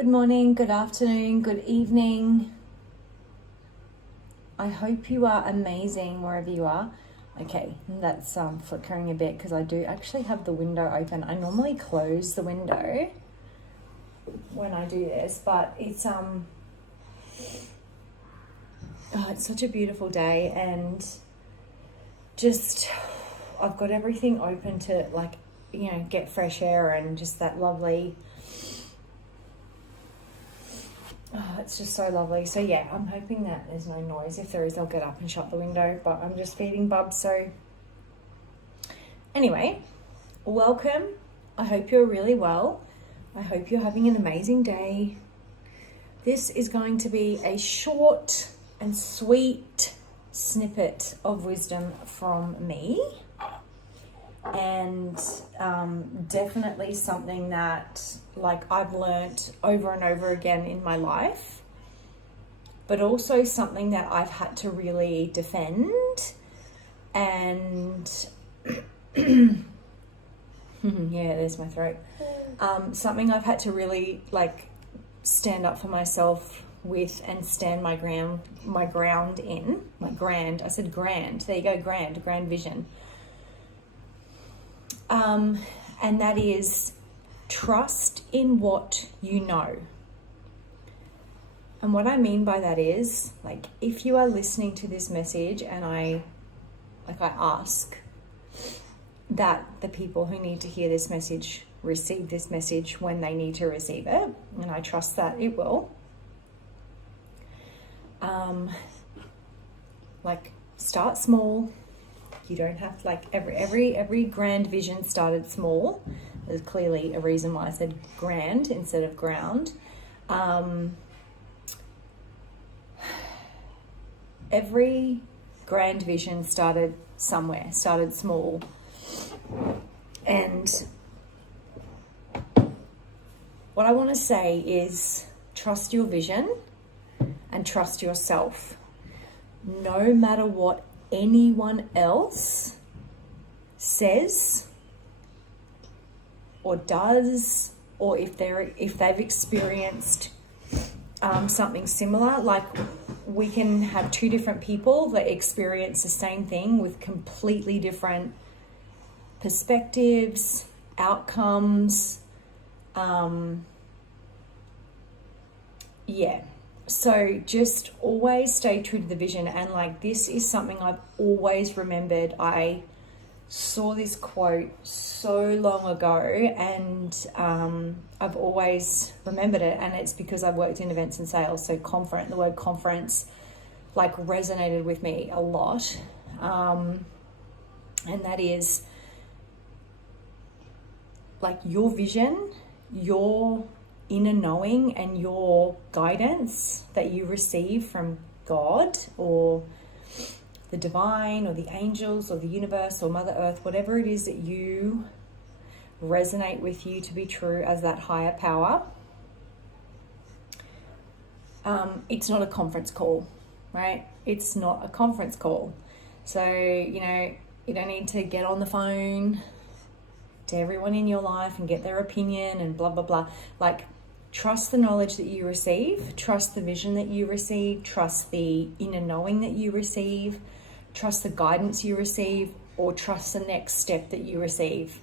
Good morning, good afternoon, good evening. I hope you are amazing wherever you are. Okay, that's flickering a bit because I do actually have the window open. I normally close the window when I do this, but it's it's such a beautiful day, and just I've got everything open to get fresh air and just that lovely. Oh, it's just so lovely. So yeah, I'm hoping that there's no noise. If there is, I'll get up and shut the window, but I'm just feeding Bub. So anyway, welcome. I hope you're really well. I hope you're having an amazing day. This is going to be a short and sweet snippet of wisdom from me, and definitely something that I've learnt over and over again in my life, but also something that I've had to really defend and yeah, there's my throat. Something I've had to really stand up for myself with and stand my ground in. I said grand. There you go, grand vision. And that is trust in what you know. And what I mean by that is, if you are listening to this message, and I ask that the people who need to hear this message receive this message when they need to receive it, and I trust that it will. Start small. You don't have every grand vision started small. There's clearly a reason why I said grand instead of ground. Every grand vision started somewhere, started small. And what I want to say is trust your vision and trust yourself. No matter what anyone else says or does, or if they've experienced something similar, we can have two different people that experience the same thing with completely different perspectives, outcomes. So just always stay true to the vision. And this is something I've always remembered. I saw this quote so long ago, and I've always remembered it. And it's because I've worked in events and sales. So the word conference resonated with me a lot. And that is your vision, your inner knowing, and your guidance that you receive from God or the divine or the angels or the universe or Mother Earth, whatever it is that you resonate with you to be true as that higher power. It's not a conference call, right? It's not a conference call. So, you don't need to get on the phone to everyone in your life and get their opinion and blah, blah, blah. Trust the knowledge that you receive, trust the vision that you receive, trust the inner knowing that you receive, trust the guidance you receive, or trust the next step that you receive.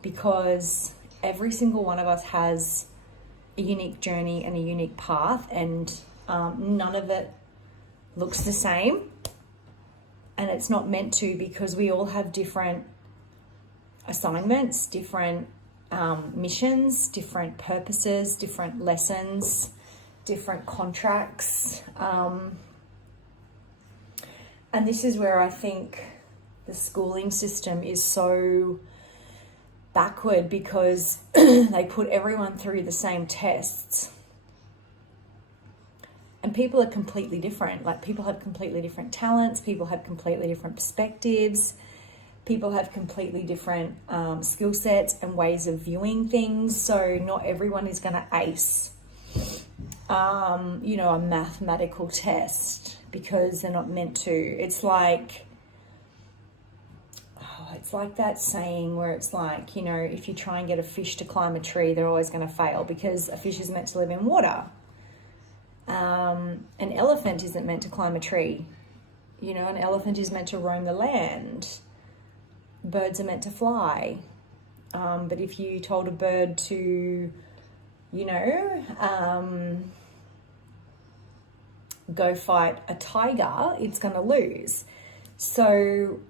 Because every single one of us has a unique journey and a unique path, and none of it looks the same. And it's not meant to, because we all have different assignments, different missions, different purposes, different lessons, different contracts. And this is where I think the schooling system is so backward, because they put everyone through the same tests. And people are completely different. People have completely different talents. People have completely different perspectives. People have completely different skill sets and ways of viewing things. So not everyone is going to ace, a mathematical test, because they're not meant to. It's It's like that saying where it's like, you know, if you try and get a fish to climb a tree, they're always going to fail because a fish is meant to live in water. An elephant isn't meant to climb a tree. You know, an elephant is meant to roam the land. Birds are meant to fly. But if you told a bird to, you know, go fight a tiger, it's going to lose. So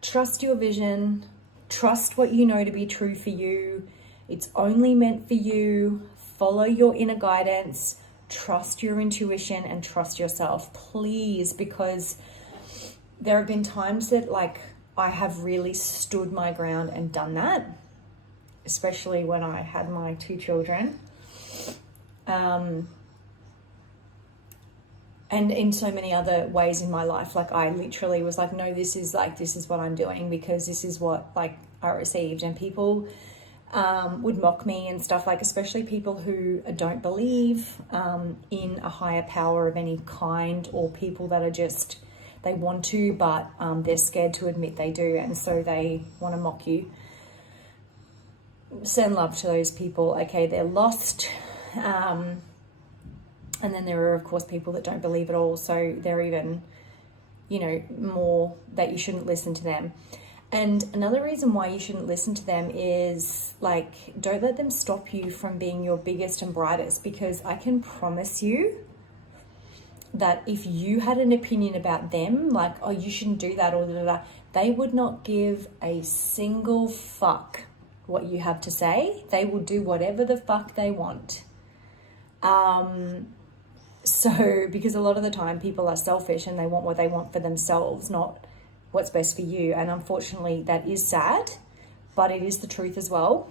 trust your vision, trust what you know to be true for you. It's only meant for you. Follow your inner guidance, trust your intuition, and trust yourself, please, because there have been times that like I have really stood my ground and done that, especially when I had my 2 children. And in so many other ways in my life, like I literally was like, no, this is what I'm doing because this is what like I received. And people would mock me and stuff, like especially people who don't believe in a higher power of any kind, or people that are just, they want to, but they're scared to admit they do. And so they want to mock you. Send love to those people. Okay, they're lost. And then there are, of course, people that don't believe at all. So they're even, you know, more that you shouldn't listen to them. And another reason why you shouldn't listen to them is, like, don't let them stop you from being your biggest and brightest, because I can promise you that if you had an opinion about them, like, oh, you shouldn't do that, or da, they would not give a single fuck what you have to say. They will do whatever the fuck they want. So, because a lot of the time people are selfish and they want what they want for themselves, not what's best for you. And unfortunately, that is sad, but it is the truth as well.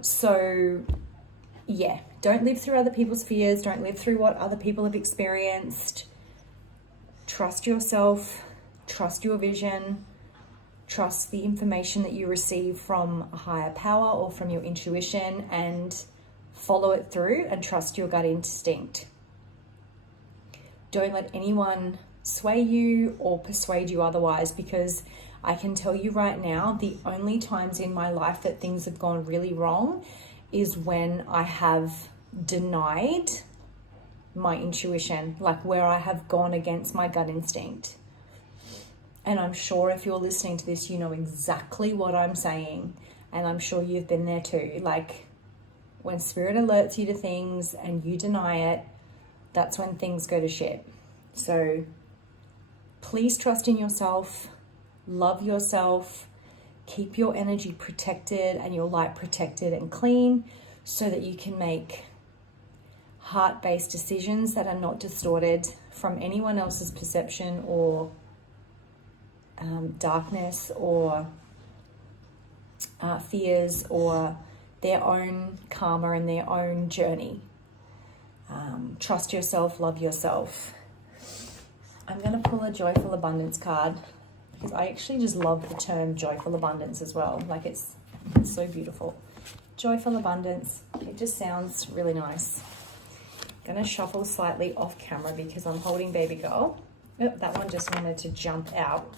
So, yeah, don't live through other people's fears. Don't live through what other people have experienced. Trust yourself. Trust your vision. Trust the information that you receive from a higher power or from your intuition, and follow it through, and trust your gut instinct. Don't let anyone sway you or persuade you otherwise, because I can tell you right now, the only times in my life that things have gone really wrong is when I have denied my intuition, like where I have gone against my gut instinct. And I'm sure if you're listening to this, you know exactly what I'm saying. And I'm sure you've been there too. Like, when spirit alerts you to things and you deny it, that's when things go to shit. So please trust in yourself, love yourself, keep your energy protected and your light protected and clean, so that you can make heart-based decisions that are not distorted from anyone else's perception or darkness or fears or their own karma and their own journey. Trust yourself, love yourself. I'm going to pull a Joyful Abundance card, because I actually just love the term Joyful Abundance as well. Like, it's so beautiful. Joyful Abundance. It just sounds really nice. I'm going to shuffle slightly off camera because I'm holding baby girl. Oh, that one just wanted to jump out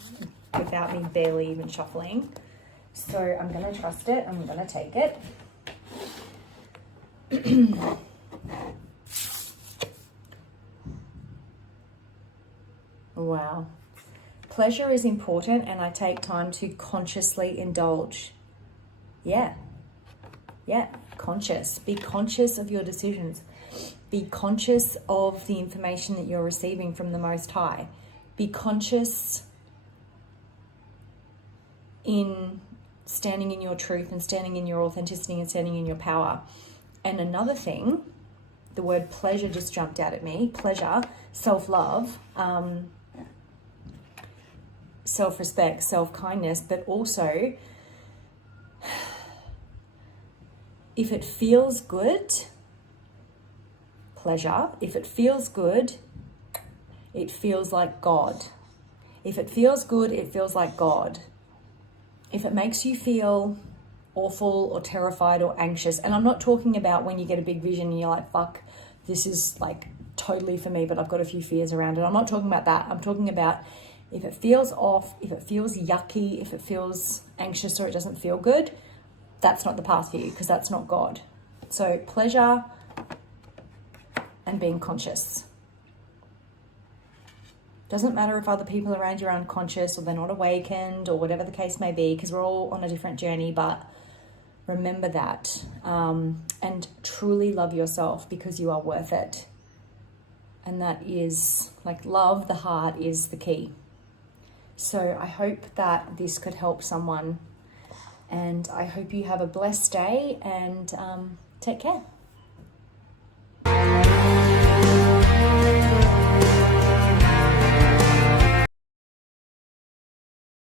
without me barely even shuffling. So I'm going to trust it. I'm going to take it. Wow. Pleasure is important, and I take time to consciously indulge. Yeah. Conscious. Be conscious of your decisions. Be conscious of the information that you're receiving from the Most High. Be conscious in standing in your truth and standing in your authenticity and standing in your power. And another thing, the word pleasure just jumped out at me. Pleasure, self-love, self-respect, self-kindness, but also if it feels good, pleasure, if it feels good, it feels like God. If it feels good, it feels like God. If it makes you feel awful or terrified or anxious, and I'm not talking about when you get a big vision and you're like, fuck, this is like totally for me, but I've got a few fears around it. I'm not talking about that. I'm talking about If it feels off, if it feels yucky, if it feels anxious or it doesn't feel good, that's not the path for you, because that's not God. So pleasure and being conscious. Doesn't matter if other people around you are unconscious or they're not awakened or whatever the case may be, because we're all on a different journey, but remember that, and truly love yourself, because you are worth it. And that is, like, love, the heart is the key. So I hope that this could help someone, and I hope you have a blessed day, and take care.